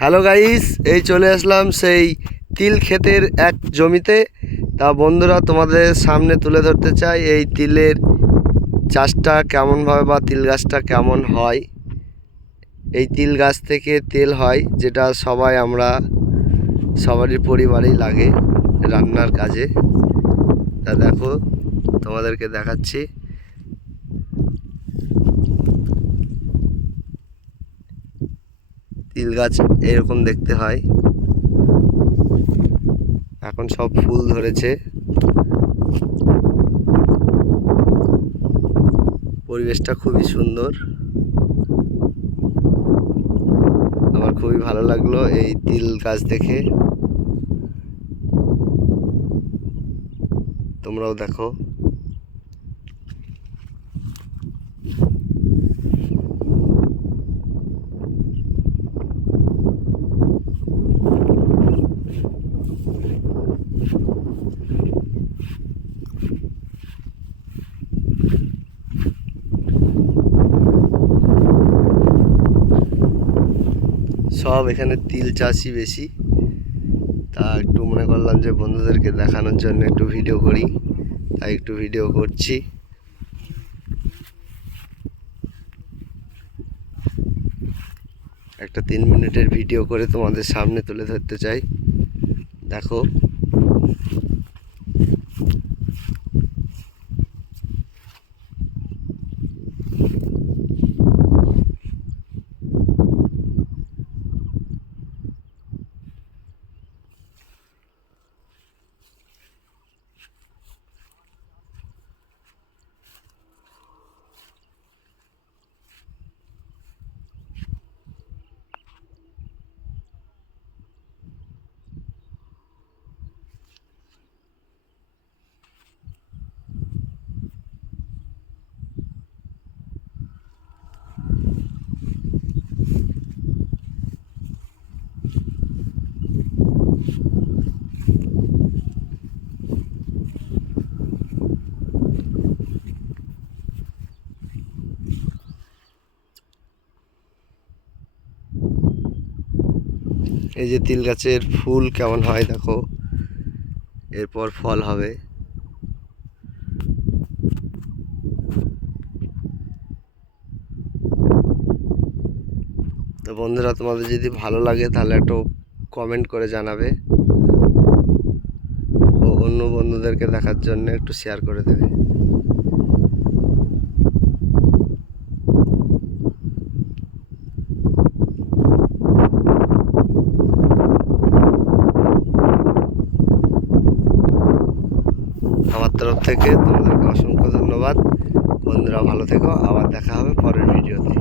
Hello guys, এই চলে আসলাম সেই তিল ক্ষেতের এক জমিতে। তা বন্ধুরা, তোমাদের সামনে তুলে ধরতে চাই এই তিলের চাষটা কেমনভাবে বা তিল গাছটা কেমন হয়। এই তিল গাছ থেকে তেল হয়, যেটা আমরা সবারই পরিবারেই লাগে রান্নার কাজে। তা দেখো, তোমাদেরকে দেখাচ্ছি। তিল গাছ এরকম দেখতে হয়। এখন সব ফুল ধরেছে। পরিবেশটা খুবই সুন্দর, আমার খুবই ভালো লাগলো এই তিল গাছ দেখে। তোমরাও দেখো। সব এখানে তিল চাষই বেশি। তা একটু মনে করলাম যে বন্ধুদেরকে দেখানোর জন্য একটু ভিডিও করি, তাই একটু ভিডিও করছি। একটা 3 মিনিটের ভিডিও করে তোমাদের সামনে তুলে ধরতে চাই। দেখো, এই যে তিল গাছের ফুল কেমন হয় দেখো, এরপর ফল হবে। তো বন্ধুরা, তোমাদের যদি ভালো লাগে তাহলে একটু কমেন্ট করে জানাবে, ও অন্য বন্ধুদেরকে দেখার জন্য একটু শেয়ার করে দেবে। আমার তরফ থেকে তোমাদেরকে অসংখ্য ধন্যবাদ। বন্ধুরা ভালো থেকো, আবার দেখা হবে পরের ভিডিওতে।